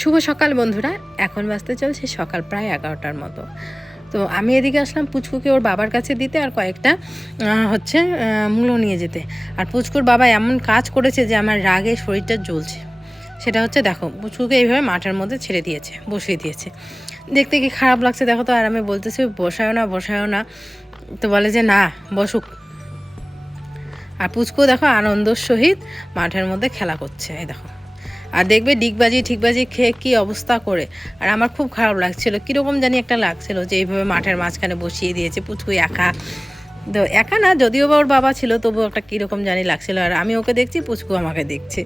শুভ সকাল বন্ধুরা। এখন বাজতে চলছে সকাল প্রায় এগারোটার মতো। তো আমি এদিকে আসলাম পুচকুকে ওর বাবার কাছে দিতে আর কয়েকটা হচ্ছে মূলো নিয়ে যেতে। আর পুচকুর বাবা এমন কাজ করেছে যে আমার রাগে শরীরটা জ্বলছে। সেটা হচ্ছে দেখো, পুচকুকে এইভাবে মাঠের মধ্যে ছেড়ে দিয়েছে, বসিয়ে দিয়েছে। দেখতে কি খারাপ লাগছে দেখো তো, আর আমি বলতেছি, বসায়ও না বসায়ও না। তো বলে যে, না, বসুক। আর পুচকু দেখো আনন্দর সহিত মাঠের মধ্যে খেলা করছে, এই দেখো। আর দেখবে ডিগবাজি ঠিকবাজি খেয়ে কি অবস্থা করে। আর আমার খুব খারাপ লাগছিল। কীরকম জানি একটা লাগছিল যে, এইভাবে মাঠের মাঝখানে বসিয়ে দিয়েছে পুচকু একা। তো একা না, যদিও বা ওর বাবা ছিল তবু একটা কীরকম জানি লাগছিল। আর আমি ওকে দেখছি, পুচকু আমাকে দেখছে।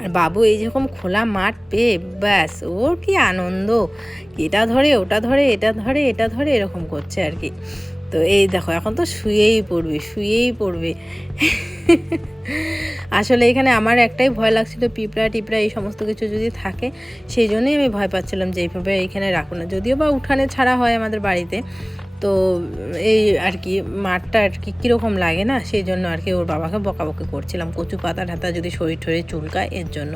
আর বাবু এই যেরকম খোলা মাঠ পেয়ে, ব্যাস, ওর কি আনন্দ। এটা ধরে, ওটা ধরে, এটা ধরে এটা ধরে, এরকম করছে আর কি। তো এই দেখো, এখন তো শুয়েই পড়বে শুয়েই পড়বে। আসলে এখানে আমার একটাই ভয় লাগছিল, পিঁপড়া টিপড়া এই সমস্ত কিছু যদি থাকে, সেই জন্যই আমি ভয় পাচ্ছিলাম যে এইভাবে এখানে রাখো না। যদিও বা উঠানে ছাড়া হয় আমাদের বাড়িতে, তো এই আর কি, মাঠটা আর কি কীরকম লাগে না, সেই জন্য আর কি ওর বাবাকে বকাবকি করছিলাম। কচু পাতা ঠাতা যদি শরীর টরীর চুলকায়, এর জন্য।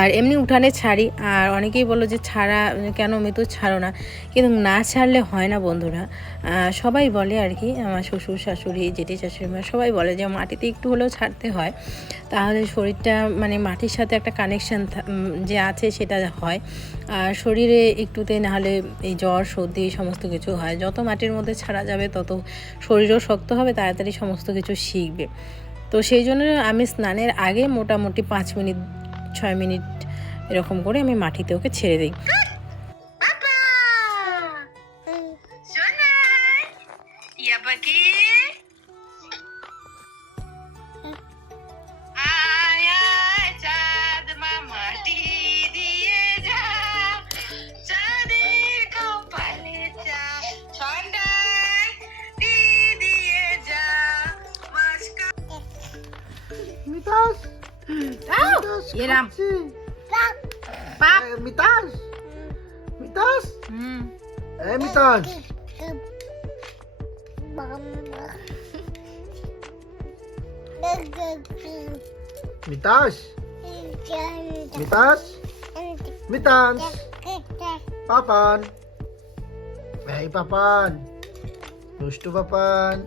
আর এমনি উঠানে ছাড়ি, আর অনেকেই বলো যে ছাড়া, কেন মৃত্যু ছাড়ো না? কিন্তু না ছাড়লে হয় না বন্ধুরা। সবাই বলে আর কি, আমার শ্বশুর শাশুড়ি, জেঠি শাশুড়ি মা সবাই বলে যে মাটিতে একটু হলেও ছাড়তে হয়। তাহলে শরীরটা মানে মাটির সাথে একটা কানেকশান যে আছে সেটা হয়। আর শরীরে একটুতে নাহলে এই জ্বর, সর্দি, সমস্ত কিছু হয়। যত মাটির মধ্যে ছাড়া যাবে, তত শরীরও শক্ত হবে, তাড়াতাড়ি সমস্ত কিছু শিখবে। তো সেই জন্য আমি স্নানের আগে মোটামুটি পাঁচ মিনিট ছয় মিনিট এরকম করে আমি মাটিতে ওকে ছেড়ে দিই। Mitas. Mitas. mitas, Papan. Hey, Papan. Gusto, Papan.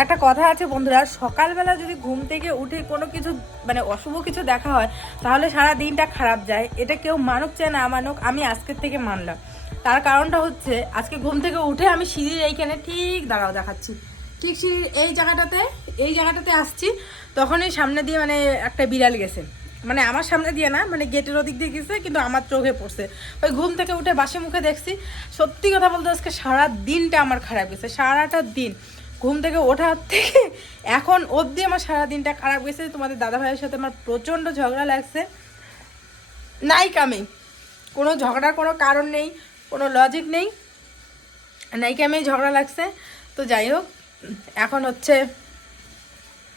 একটা কথা আছে বন্ধুরা, সকালবেলা যদি ঘুম থেকে উঠে কোনো কিছু মানে অশুভ কিছু দেখা হয়, তাহলে সারা দিনটা খারাপ যায়। এটা কেউ মানুক চায় না মানুক আমি আজকের থেকে মানলাম। তার কারণটা হচ্ছে, আজকে ঘুম থেকে উঠে আমি সিঁড়ির এইখানে ঠিক দাঁড়াও দেখাচ্ছি। ঠিক সিঁড়ির এই জায়গাটাতে এই জায়গাটাতে আসছি, তখনই সামনে দিয়ে মানে একটা বিড়াল গেছে। মানে আমার সামনে দিয়ে না মানে গেটের ওদিক দিয়ে গেছে, কিন্তু আমার চোখে পড়ছে। ওই ঘুম থেকে উঠে বাসি মুখে দেখছি, সত্যি কথা বলতে আজকে সারা দিনটা আমার খারাপ গেছে, সারাটা দিন। ঘুম থেকে ওঠার থেকে এখন অবধি আমার সারা দিনটা খারাপ গেছে। তোমাদের দাদা ভাইয়ের সাথে আমার প্রচণ্ড ঝগড়া লাগছে। নাই কামে। কোনো ঝগড়ার কোনো কারণ নেই, কোনো লজিক নেই। নাই কামে, ঝগড়া লাগছে। তো যাই হোক, এখন হচ্ছে,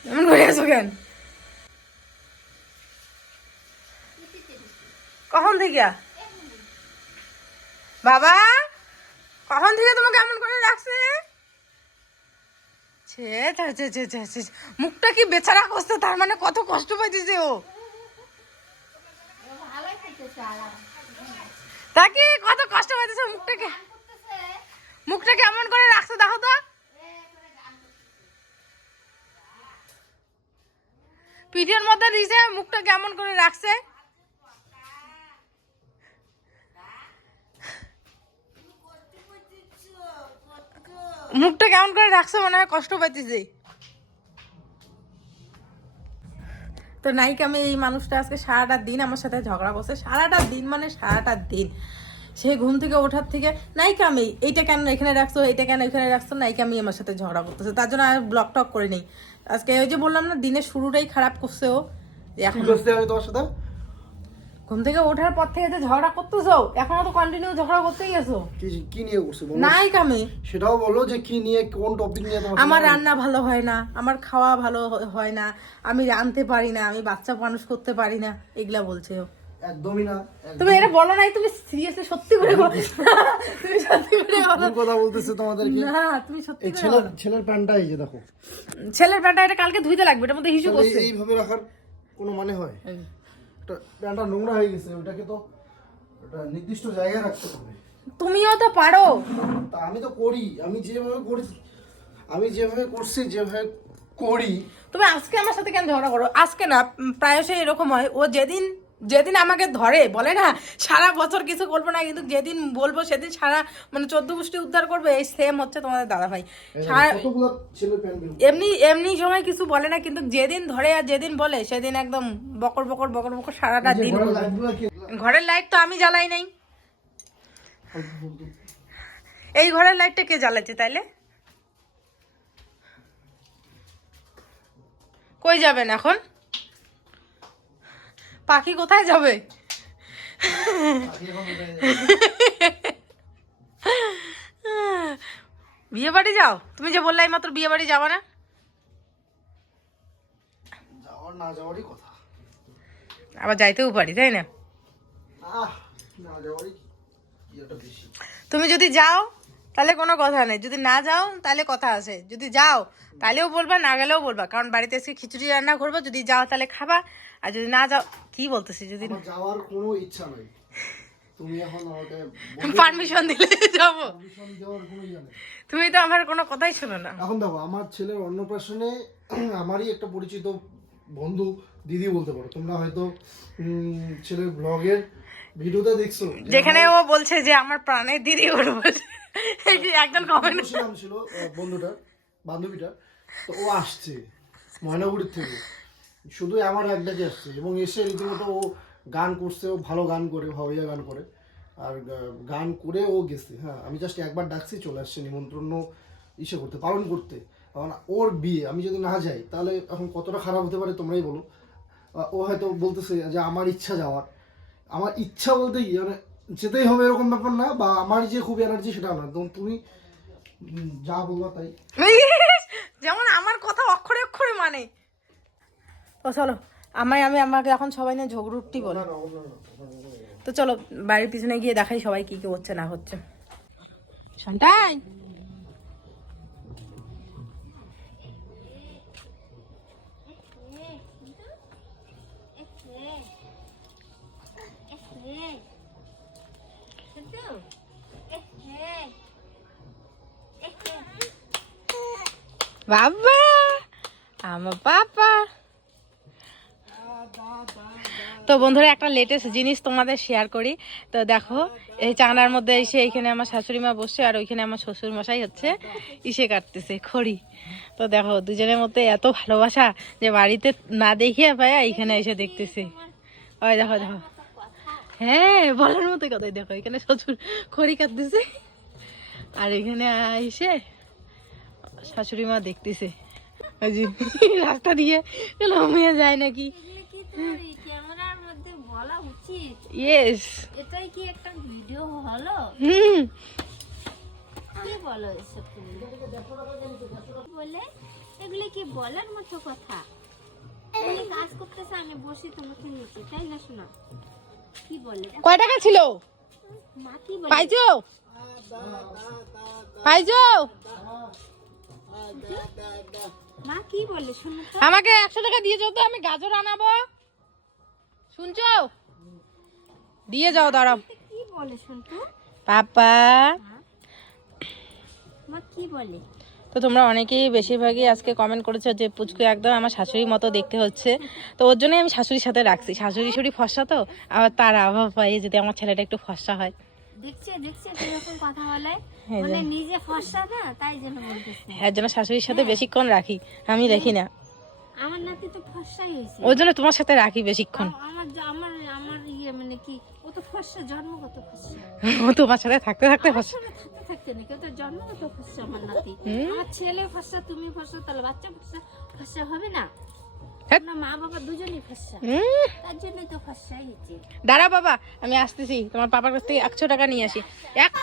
এমন করে আছো কেন? কখন থেকে? বাবা, কখন থেকে তোমাকে এমন করে রাখছে? ছে। মুখটা কি বেচারা করছে? তার মানে কত কষ্ট পাইতেছে ও। তাকে কত কষ্ট পাইতেছে মুখটাকে? মুখটা কেমন করে রাখছে দেখো তো। পিঠের মধ্যে দিছে, মুখটা কেমন করে রাখছে? মুখটা কেমন করে রাখছে মনে হয় কষ্ট পাইতেছে। তো নাইক আমি এই মানুষটা আজকে সারাটা দিন আমার সাথে ঝগড়া করছে, সারাটা দিন মানে সারাটা দিন। সে ঘুম থেকে ওঠার থেকে নাইকা আমি, এইটা কেন এখানে রাখছো, এইটা কেন এখানে রাখছো নাইকা আমি আমার সাথে ঝগড়া করতেছে, তার জন্য আমি ব্লক টক করে নেই আজকে ওই যে বললাম না, দিনের শুরুটাই খারাপ করছে ও। এখন তোমার সাথে? ঘুম থেকে ওঠার পর থেকে যে ঝগড়া করতেছো এখনও তো কন্টিনিউ ঝগড়া করতেই গেছো কি কি নিয়ে করছে বলো? নাই কামে। সেটাও বলো যে কি নিয়ে কোন টপিক নিয়ে তোমার আমার রান্না ভালো হয় না আমার খাওয়া ভালো হয় না আমি রাঁধতে পারি না আমি বাচ্চা মানুষ করতে পারি না এগুলা বলছে। একদমই না তুমি এটা বলো নাই তুমি সিরিয়াসলি সত্যি করে বলো। তুমি সত্যি করে বলো। কথা বলতেছে তোমাদেরকে? না তুমি সত্যি এই ছেলের ছেলের প্যান্টটা এই যে দেখো। ছেলের প্যান্টটা এটা কালকে ধুইতে লাগবে এটার মধ্যে হিসু করছে। এইভাবে রাখার কোনো মানে হয়? প্যান্টটা নোংরা হয়ে গেছে ওটাকে তো ওটা নির্দিষ্ট জায়গায় রাখতে হবে। তুমিও তো পারো। তা আমি তো করি আমি যেভাবে করি আমি যেভাবে করছি যেভাবে করি। তুমি আজকে আমার সাথে কেন ঝগড়া করো? আজকে না প্রায়শই এরকম হয় ও যেদিন যেদিন আমাকে ধরে বলে না সারা বছর কিছু করব না কিন্তু যেদিন বলব সেদিন সারা মানে চোদ্দ পুষ্টি উদ্ধার করবে এই সেম হচ্ছে তোমাদের দাদা ভাই এমনি এমনি সময় কিছু বলে না কিন্তু যেদিন ধরে আর যেদিন বলে সেদিন একদম বকর বকর বকর বকর সারাটা দিন। ঘরের লাইট তো আমি জ্বালাই নাই। এই ঘরের লাইটটা কে জ্বালাচ্ছে তাইলে? কই যাবেন এখন? পাখি কোথায় যাবে? বিয়ে বাড়ি যাও? তুমি যে বললে মাত্র বিয়ে বাড়ি যাবা না? না যাওয়ারই কথা। আবার যাইতেও পারি তাই না? তুমি যদি যাও তাহলে কোনো কথা নেই। যদি না যাও তাহলে কথা আছে। যদি যাও তাহলেও বলবা না গেলেও বলবা। কারণ বাড়িতে এসে খিচুড়ি রান্না করব। যদি যাও তাহলে খাবা। আর যদি না যাও কি বলতেছি? যদি যাওয়ার কোনো ইচ্ছা নেই। তুমি এখন আমাকে পারমিশন দিলে যাব। পারমিশন দেওয়ার কোনো ইয়ে নেই। তুমি তো আমার কোনো কথাই শোনো না। এখন দেখো আমার ছেলের অন্নপ্রাশনে আমারই একটা পরিচিত বন্ধু দিদি বলতে পারো। তোমরা হয়তো ছেলের ব্লগের ভিডিওতে দেখছ। যেখানে ও বলছে যে আমার প্রাণের দিদি ওর বলছে। একজন কমেন্ট ছিল আহ, বন্ধুটার বান্ধবীটা তো ও আসছে ময়নাগুড়ির থেকে। শুধু আমার এক ডাকে আসছে এবং এসে রীতিমতো ও গান করছে, ও ভালো গান করে ভাওয়াইয়া গান করে। আর গান করে ও গেছে হ্যাঁ। আমি জাস্ট একবার ডাকছি, চলে আসছে, নিমন্ত্রণ ইসে করতে, পালন করতে। কারণ ওর বিয়ে, আমি যদি না যাই, তাহলে এখন কতটা খারাপ হতে পারে তোমরাই বলো। ও হয়তো বলতেছে যে, আমার ইচ্ছা যাওয়ার। আমার ইচ্ছা বলতে কি মানে যেতেই হবে এরকম ব্যাপার না, বা আমার যে খুব এনার্জি সেটা না। তো তুমি যা বলবা তাই। যেমন আমার কথা অক্ষরে অক্ষরে মানে। তো চলো। আমায়, আমি, আমাকে এখন সবাই না ঝগড়ুটি বলে। তো চলো, বাড়ির পিছনে গিয়ে দেখাই সবাই কি কি হচ্ছে, না হচ্ছে। সন্টাই বাবা! আমার পাপা! তো বন্ধুরা একটা লেটেস্ট জিনিস তোমাদের শেয়ার করি। তো দেখো এই চাংড়ার মধ্যে এসে এইখানে আমার শাশুড়ি মা বসছে আর ওইখানে আমার শ্বশুর মশাই হচ্ছে ইসে কাটতেছে খড়ি। তো দেখো দুজনের মধ্যে এত ভালোবাসা যে বাড়িতে না দেখিয়ে পায় এইখানে এসে দেখতেছে। ওই দেখো দেখো। হ্যাঁ বলার মতো কথাই দেখো এখানে শ্বশুর খড়ি কাটতেছে আর এখানে এসে শাশুড়ি মা দেখতেছে রাস্তা দিয়ে যায় নাকি এগুলো কি তোর এই ক্যামেরার মধ্যে বলা ইয়েস এটাই কি একটা ভিডিও হলো হুম। কি বলো এসব বলে এগুলো কি বলার মতো কথা? তুমি কাজ করতেছে আমি বসি তোমাকে নিচে তাই না শোনা? কি বলে? কয় টাকা ছিল? মা কি বলে? পাইছো পাইছো মা কি বলে? শোনো আমাকে একশো টাকা দিয়ে যাও তো আমি গাজর আনাবো। শুনছো? দিয়ে যাও দাঁড়াও। কি বলে শুনতো? পাপা। মা কি বলে? তো তোমরা অনেকেই বেশিরভাগই আজকে কমেন্ট করেছ যে পুচকু একদম আমার শাশুড়ির মতো দেখতে হচ্ছে। তো ওর জন্যই আমি শাশুড়ির সাথে রাখছি। শাশুড়ি শুড়ি ফর্সা তো আবার তার আভাব পাই যদি আমার ছেলেটা একটু ফর্সা হয়। হ্যাঁ, মানে জন্য শাশুড়ির সাথে বেশিক্ষণ রাখি। আমি দেখি না। আমার নাতি তো ফর্সাই হয়েছে। ওর জন্য তোমার সাথে রাখি বেশিক্ষণ। আমার আমার আমার ইয়ে মানে কি তো জন্মগত ফসা ও তোমার সাথে থাকতে থাকতে ফর্সা থাকতে থাকতে না জন্মগত আমার নাতি। আমার ছেলে তুমি তাহলে বাচ্চা হবে না? মা বাবা দুজনেই ফসা হুম? তার জন্যই তো ফসা হয়েছে দাঁড়া বাবা আমি আসতেছি। তোমার বাবার কাছ থেকে একশো টাকা নিয়ে আসি। এক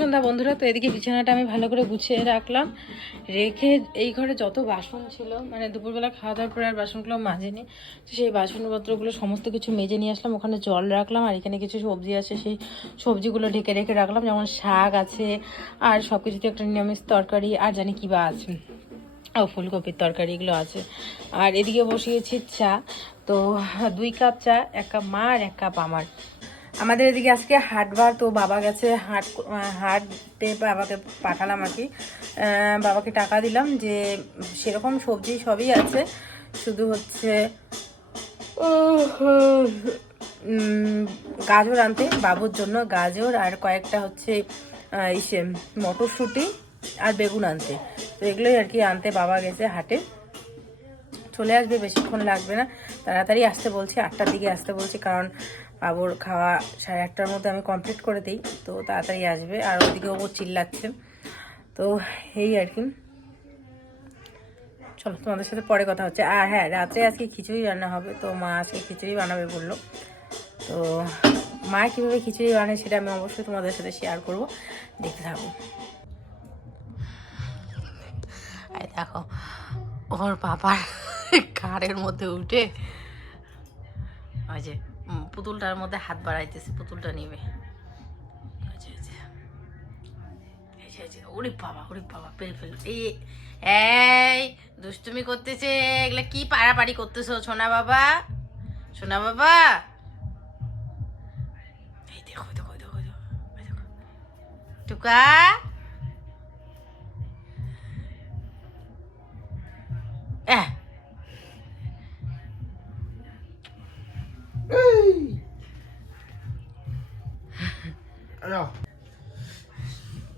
সন্ধ্যা, বন্ধুরা, তো এদিকে বিছানাটা আমি ভালো করে গুছিয়ে রাখলাম। রেখে এই ঘরে যত বাসন ছিল মানে দুপুরবেলা খাওয়া দাওয়ার পরে আর বাসনগুলো মাজেনি, তো সেই বাসনপত্রগুলো সমস্ত কিছু মেজে নিয়ে আসলাম। ওখানে জল রাখলাম, আর এখানে কিছু সবজি আছে, সেই সবজিগুলো ঢেকে রেখে রাখলাম। যেমন শাক আছে, আর সব কিছুতে একটা নিরামিষ তরকারি, আর জানি কী বা আছে। ও, ফুলকপির তরকারি, এগুলো আছে। আর এদিকে বসিয়েছি চা, তো দুই কাপ চা, এক কাপ মা আর এক কাপ আমার। আমাদের এদিকে আজকে হাটবার তো বাবা গেছে হাট হাটে বাবাকে পাঠালাম আর কি। বাবাকে টাকা দিলাম যে সেরকম সবজি সবই আছে। শুধু হচ্ছে গাজর আনতে, বাবুর জন্য গাজর আর কয়েকটা হচ্ছে ইসে মটরশুঁটি আর বেগুন আনতে। তো এগুলোই আর কি আনতে বাবা গেছে হাটে। চলে আসবে, বেশিক্ষণ লাগবে না। তাড়াতাড়ি আসতে বলছি, আটটার দিকে আসতে বলছি, কারণ বাবুর খাওয়া সাড়ে আটটার মধ্যে আমি কমপ্লিট করে দিই। তো তাড়াতাড়ি আসবে, আর ওদিকে ও চিল্লাচ্ছে। তো এই আর কি। চলো, তোমাদের সাথে পরে কথা হচ্ছে। আর হ্যাঁ রাত্রে আজকে খিচুড়ি রান্না হবে, তো মা আজকে খিচুড়ি বানাবে বলল। তো মা কীভাবে খিচুড়ি বানায় সেটা আমি অবশ্যই তোমাদের সাথে শেয়ার করব। দেখতে থাকো। এই দেখো, ওর বাবার ঘাড়ের মধ্যে উঠে। ওই যে পুতুলটার মধ্যে হাত বাড়াইতেছে পুতুলটা নিবে। ওরে বাবা ওরে বাবা পেল ফেল এই দুষ্টুমি করতেছে এগুলা কি পাড়াপাড়ি করতেছো সোনা বাবা? সোনা বাবা? এই দেখো দেখো দেখো দেখো, টুকা? এহ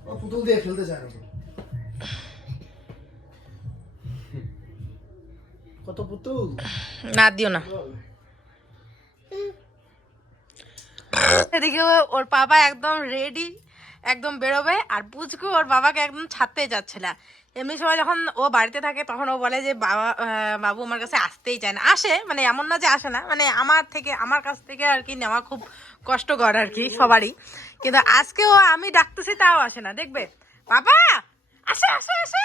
ও পুতুল দিয়ে খেলতে চায় না কত পুতুল? না দিও না। এদিকে ওর বাবা একদম রেডি একদম বেরোবে আর পুচকু ওর বাবাকে একদম ছাড়তেই যাচ্ছে না। এমনি সময় যখন ও বাড়িতে থাকে তখন ও বলে যে বাবা বাবু আমার কাছে আসতেই চায় না। আসে মানে এমন না যে আসে না মানে আমার থেকে আমার কাছ থেকে আর কি নেওয়া খুব কষ্টকর আর কি সবারই। কিন্তু আজকেও আমি ডাকতেছি তাও আসে না দেখবে? বাবা আসে আসো আসো।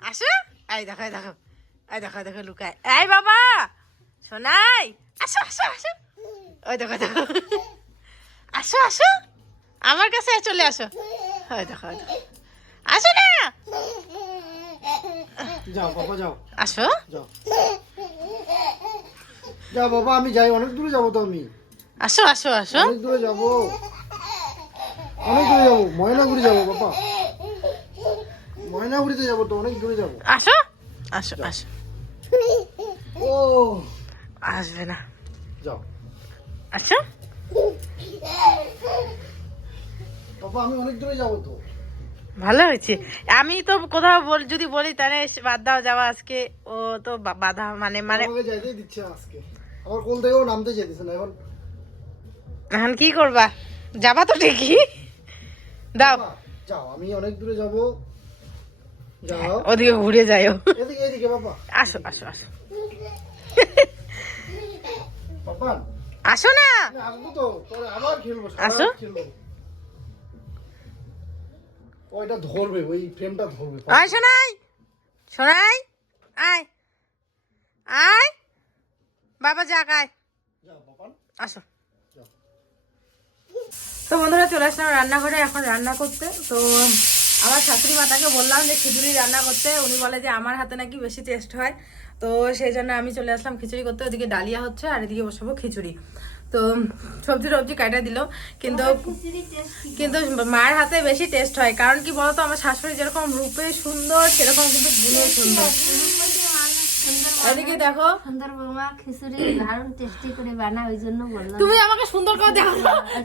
আসো? এই দেখো এই দেখো এই দেখো দেখো লুকায়। এই বাবা শোনাই আসো আসো আসো। ওই দেখো দেখো। আসো আসো। আমার কাছে চলে আসো। ওই দেখো। আসো না। যাও বাবা যাও। আসো। যাও। যাও বাবা আমি যাই। অনেক দূরে যাব তো আমি। আসো আসো আসো। অনেক দূরে যাব। অনেক দূরে যাব ময়নাগুড়ি যাব বাবা। ময়নাগুড়িতে যাব তো অনেক দূরে যাব। আসো আসো আসো। ও। আসবে না। যাও। আসো। বাবা আমি অনেক দূরে যাব তো। ভালো হয়েছে। আমি তো কোথাও বল যদি বলি তাহলে বাদ দাও যাওয়া আজকে। ও তো বাধা মানে মানে আমাকে দিচ্ছে আজকে। আমার কোল থেকেও নামতে যেতেছে না এখন। এখন কি করবা? যাবা তো ঠিকই। দাও। বাবা, যাও আমি অনেক দূরে যাব। যাও। ওদিকে ঘুরে যাইও। এদিকে এদিকে বাবা আসো আসো আসো। বাবা আসো না। আসব তো। তোরে আবার খেলব আসো। ওইটা ধরবে ওই ফ্রেমটা ধরবে আয় শোনাই শোনাই আয়। আয়। বাবা যাক আয়। যাও বাবা আসো। তো বন্ধুরা চলে আসলাম রান্নাঘরে এখন রান্না করতে। তো আমার শাশুড়ি মাতাকে বললাম যে খিচুড়ি রান্না করতে। উনি বলে যে আমার হাতে নাকি বেশি টেস্ট হয়। তো সেই জন্য আমি চলে আসলাম খিচুড়ি করতে। ওদিকে ডালিয়া হচ্ছে আর এদিকে বসাবো খিচুড়ি। তো সবজি টবজি কাটা দিল। কিন্তু কিন্তু মায়ের হাতে বেশি টেস্ট হয়। কারণ কি বলতো আমার শাশুড়ি যেরকম রূপে সুন্দর সেরকম কিন্তু গুণে সুন্দর। এদিকে দেখো। সুন্দর বৌমা খিচুড়ি দারুণ টেস্টি করে বানা ওই জন্য বললাম। তুমি আমাকে সুন্দর করে দেখো।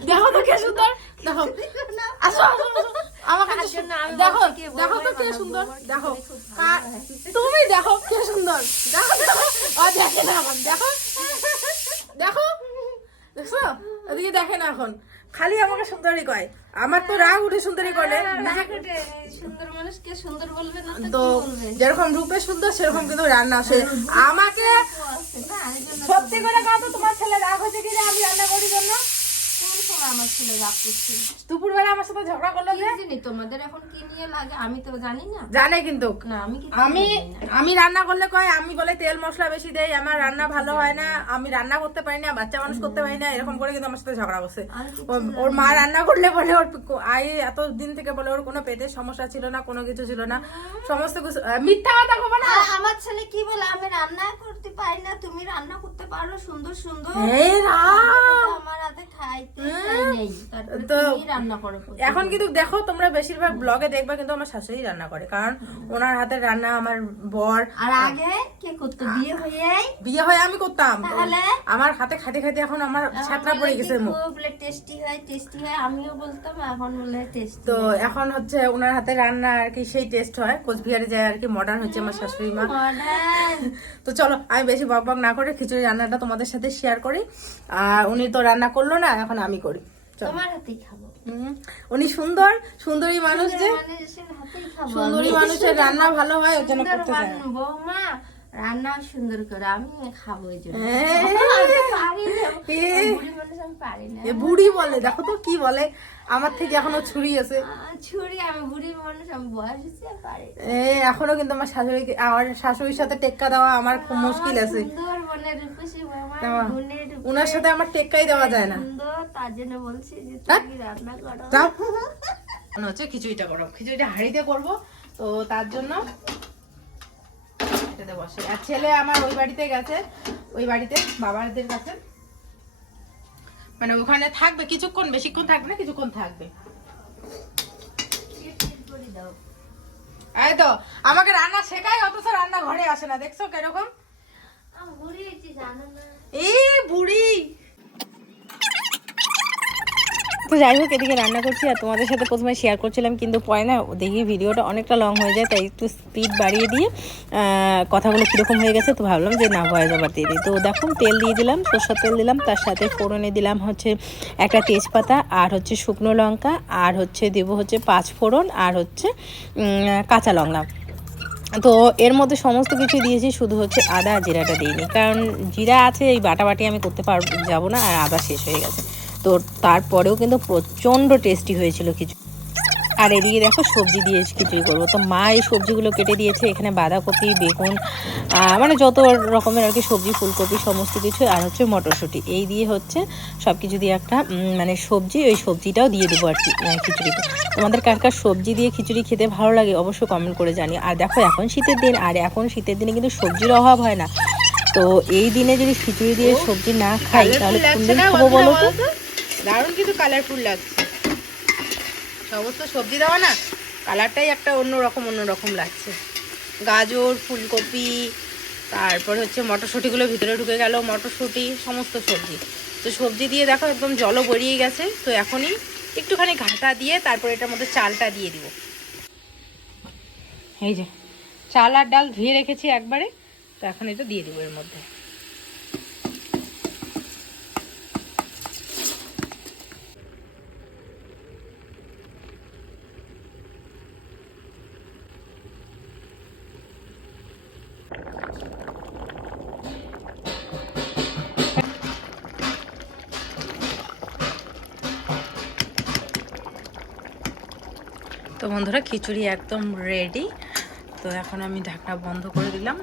দেখো তো কে সুন্দর। দেখো। আসো আসো। আমাকে দেখো দেখো তো কে সুন্দর। দেখো। তুমি দেখো কে সুন্দর। দেখো দেখো। না এখন দেখো। দেখো। দেখছ? ওদিকে দেখে না এখন। খালি আমাকে সুন্দরী কয়। আমার তো রাগ উঠে সুন্দরী করে সুন্দর মানুষকে সুন্দর বলবে তো যেরকম রূপে সুন্দর সেরকম কিন্তু রান্না আসে আমাকে না সত্যি করে কথা তোমার ছেলে রাগ হচ্ছে কি আমি রান্না করি জন্য? আমার ছেলে রাগ করছিল দুপুরবেলা আমার সাথে ঝগড়া করল যে? জানি তোমাদের এখন কি নিয়ে লাগে? আমি তো জানি না। জানে কিন্তু। না আমি আমি আমি রান্না করলে কয় আমি বলে তেল মশলা বেশি দেই আমার রান্না ভালো হয় না আমি রান্না করতে পারি না বাচ্চা মানুষ করতে পারি না এরকম করে কিন্তু আমার সাথে ঝগড়া করছে। ওর- মা রান্না করলে বলে ওর আই এত দিন থেকে বলে ওর কোনো পেটের সমস্যা ছিল না কোনো কিছু ছিল না সমস্ত কিছু মিথ্যা কথা কবে না। আমার ছেলে কি বলে আমি রান্না করতে পারি না তুমি রান্না করতে পারো সুন্দর সুন্দর! আমার হাতে খাইতে তো- তুমি রান্না করো এখন কিন্তু দেখো তোমরা বেশিরভাগ ব্লগে দেখবা কিন্তু আমার শাশুড়ি রান্না করে কারণ ওনার হাতের রান্না আমার বর আর আগে কে করতো? বিয়ে হয়ে বিয়ে হয়ে আমি করতাম। আমার হাতে খাতে খাতে এখন আমার ছাত্রা পড়ে গেছে মুখ। টেস্টি হয় টেস্টি হয় আমিও বলতাম এখন বলে টেস্টি তো এখন হচ্ছে ওনার হাতে রান্না আর কি সেই টেস্ট হয় কোচবিহারে যায় আর কি মডার্ন হচ্ছে আমার শাশুড়ি মা। তো চলো আমি বেশি বক বক না করে খিচুড়ি রান্নাটা তোমাদের সাথে শেয়ার করি। আর উনি তো রান্না করল না এখন আমি করি। তোমার হাতেই খাব। উনি সুন্দর সুন্দরী মানুষ যে সুন্দরী মানুষের রান্না ভালো হয় ওর জন্য করতে চায় রান্না সুন্দর করে আমি খাব এই জন্য। বুড়ি বলে দেখো তো কি বলে। আমার থেকে এখনও ছুরি আছে। ছুরি আমি বুড়ি মানুষ আমি বয়স হচ্ছে পারি এ এখনও কিন্তু আমার শাশুড়ি আমার শাশুড়ির সাথে টেক্কা দেওয়া আমার খুব মুশকিল আছে। ওনার সাথে আমার টেক্কাই দেওয়া যায় না। সুন্দর তার জন্য বলছি যে হ্যাঁ? তুমি রান্না করো। হচ্ছে খিচুড়িটা করো। খিচুড়িটা হাঁড়িতে করব তো তার জন্য এটাতে বসে আর ছেলে আমার ওই বাড়িতে গেছে ওই বাড়িতে বাবাদের কাছে। মানে ওখানে থাকবে কিছুক্ষণ বেশিক্ষণ থাকবে না কিছুক্ষণ থাকবে। এই তো আমাকে রান্না শেখায় অথচ রান্না ঘরে আসে না। দেখছ কীরকম? এই বুড়ি! তো যাই হোক, এদিকে রান্না করছি আর তোমাদের সাথে প্রথমে শেয়ার করছিলাম, কিন্তু পরে না দেখি ভিডিওটা অনেকটা লং হয়ে যায়, তাই একটু স্পিড বাড়িয়ে দিয়ে কথাগুলো কীরকম হয়ে গেছে তো ভাবলাম যে না ভয়েস ওভার দিয়ে দিই। তো দেখুন তেল দিয়ে দিলাম, সর্ষের তেল দিলাম, তার সাথে ফোড়নে দিলাম হচ্ছে একটা তেজপাতা, আর হচ্ছে শুকনো লঙ্কা, আর হচ্ছে দেবো হচ্ছে পাঁচ ফোড়ন, আর হচ্ছে কাঁচা লঙ্কা। তো এর মধ্যে সমস্ত কিছু দিয়েছি, শুধু হচ্ছে আদা জিরাটা দিইনি কারণ জিরা আছে, এই বাটাবাটি আমি করতে পার, যাব না, আর আদা শেষ হয়ে গেছে। তো তারপরেও কিন্তু প্রচণ্ড টেস্টি হয়েছিল কিছু আর এদিকে দেখো সবজি দিয়ে খিচুড়ি করব। তো মা এই সবজিগুলো কেটে দিয়েছে, এখানে বাঁধাকপি, বেগুন মানে যত রকমের আর কি সবজি, ফুলকপি, সমস্ত কিছু, আর হচ্ছে মটরশুঁটি। এই দিয়ে হচ্ছে সব কিছু দিয়ে একটা মানে সবজি, ওই সবজিটাও দিয়ে দেবো আর কি খিচুড়িতে। তোমাদের কার কার সবজি দিয়ে খিচুড়ি খেতে ভালো লাগে অবশ্যই কমেন্ট করে জানি আর দেখো এখন শীতের দিন, আর এখন শীতের দিনে কিন্তু সবজির অভাব হয় না। তো এই দিনে যদি খিচুড়ি দিয়ে সবজি না খাই, তাহলে কোন দিন খাব বলো তো? দারুণ কিন্তু কালারফুল লাগছে। সমস্ত সবজি দেওয়া না কালারটাই একটা অন্য রকম অন্য রকম লাগছে। গাজর, ফুলকপি, তারপর হচ্ছে মটরশুঁটিগুলো ভিতরে ঢুকে গেল, মটরশুঁটি, সমস্ত সবজি। তো সবজি দিয়ে দেখো একদম জলও বেরিয়ে গেছে, তো এখনই একটুখানি ঘাটা দিয়ে তারপর এটার মধ্যে চালটা দিয়ে দিব। এই যে, চাল আর ডাল ধুয়ে রেখেছি একবারে, তো এখন এটা দিয়ে দিব এর মধ্যে। বন্ধুরা খিচুড়ি একদম রেডি তো এখন আমি ঢাকনা বন্ধ করে দিলাম।